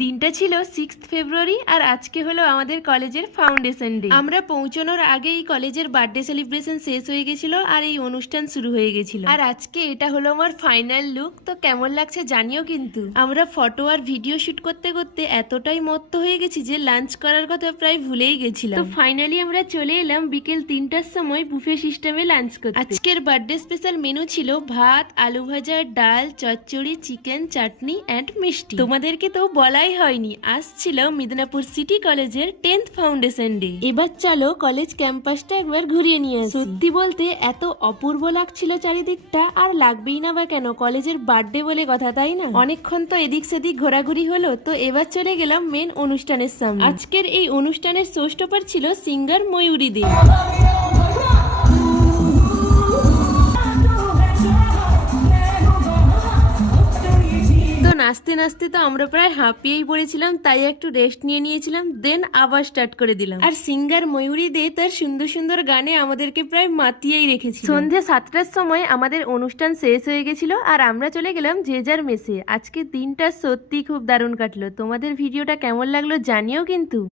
দিনটা ছিল 6 ফেব্রুয়ারি আর আজকে হলো আমাদের কলেজের ফাউন্ডেশন ডে। আমরা পৌঁছানোর আগেই কলেজের বার্থডে সেলিব্রেশন শেষ হয়ে গেছিল আর এই অনুষ্ঠান শুরু হয়ে গেছিল। আর আজকে এটা হলো আমার ফাইনাল লুক। তো কেমন লাগছে জানিও কিন্তু। আমরা ফটো আর ভিডিও শুট করতে করতে এতটাই মত্ত হয়ে গেছি যে লাঞ্চ করার কথা প্রায় ভুলেই গেছিলাম। তো ফাইনালি আমরা চলে এলাম বিকেল 3টার সময় বুফে সিস্টেমে লাঞ্চ করতে। আজকের বার্থডে স্পেশাল মেনু ছিল ভাত, আলু ভাজা, ডাল, চচ্চড়ি, চিকেন, চাটনি এন্ড মিষ্টি। তোমাদেরকে তো বলাই হয়নি, আজ ছিল মিদনাপুর সিটি কলেজের 10th ফাউন্ডেশন ডে। এবার চলো কলেজ ক্যাম্পাসটা একবার ঘুরিয়ে নিয়ে আসি। সত্যি বলতে এত অপূর্ব লাগছিল চারিদিকটা, আর লাগবেই না বা কেন, কলেজের বার্থডে বলে কথা, তাই না? অনেকক্ষণ তো এদিক সেদিক ঘোরাঘুরি হলো, তো এবার চলে গেলাম মেন অনুষ্ঠানের সামনে। আজকের এই অনুষ্ঠানের শো স্টপার ছিল সিঙ্গার ময়ূরী দে। নাচতে নাচতে তো আমরা প্রায় হাঁপিয়েই পড়েছিলাম, তাই একটু রেস্ট নিয়ে নিয়েছিলাম, দেন আবার স্টার্ট করে দিলাম। আর সিঙ্গার ময়ূরী দে তার সুন্দর সুন্দর গানে আমাদেরকে প্রায় মাতিয়েই রেখেছিল। সন্ধ্যে 7টার সময় আমাদের অনুষ্ঠান শেষ হয়ে গেছিল আর আমরা চলে গেলাম যে যার মেসে। আজকে দিনটা সত্যি খুব দারুণ কাটলো। তোমাদের ভিডিওটা কেমন লাগলো জানিও কিন্তু।